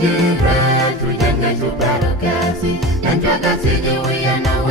Tujire, tujenge tuparo kasi Yanjwa kasi wiyana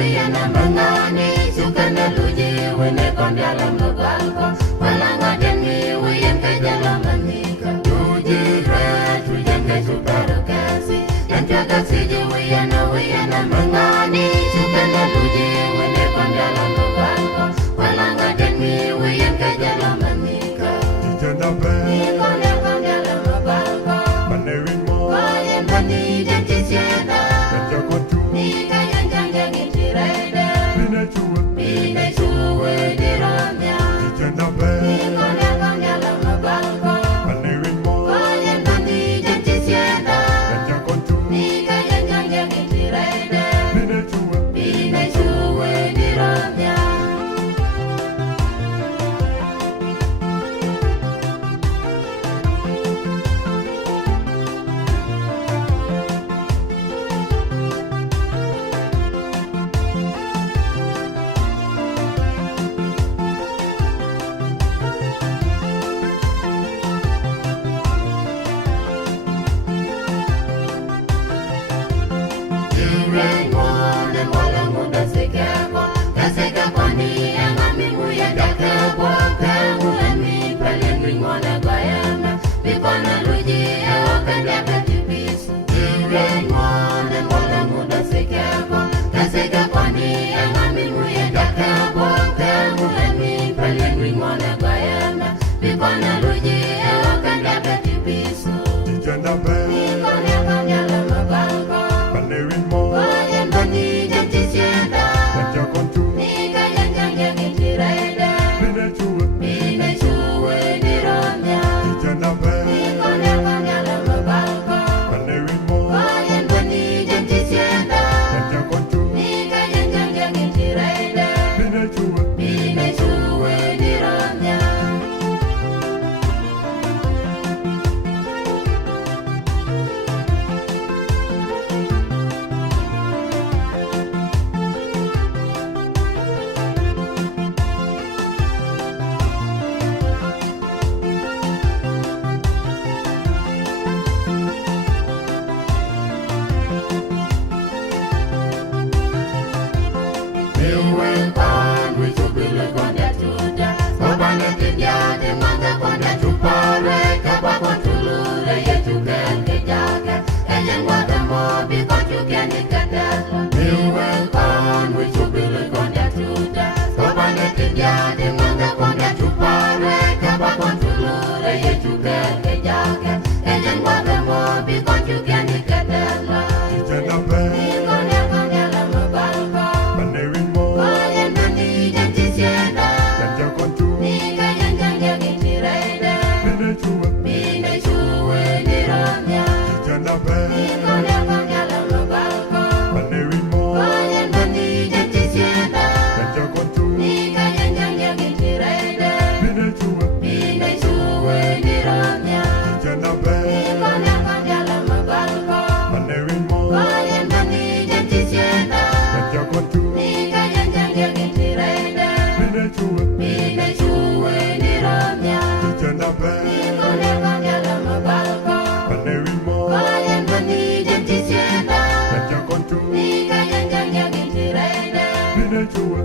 mangani Sukana luji wine kondiala mabalko Walanga dengi wiyan kajala manika Tujire, tujenge tuparo kasi Yanjwa kasi wiyana mangani Sukana luji wine kondiala mabalko Walanga dengi wiyan kajala manika Tijenda pe Nikone kondiala mabalko Manewin mo Wayan bani janji siena Kanja kontu Nika yanjang itirede Bine chuwe Bine chuwe diromya Tijenda pe Nikone kondiala mabalko Manewin mo Wayan bani janji siena Kanja kontu Nika yanjang itirede Bine chuwe Bine chuwe diromya Tijenda pe Manewin mo Kanja kontu Bine chuwe Tijenda pe Manewin mo Kanja kontu Bine chuwe Tijenda pe Manewin mo Kanja kontu Bine chuwe Tijenda pe Manewin mo Kanja kontu Bine chuwe Tijenda pe Manewin mo Kanja kontu Bine chuwe Tijenda pe Manewin mo Kanja kontu Bine chuwe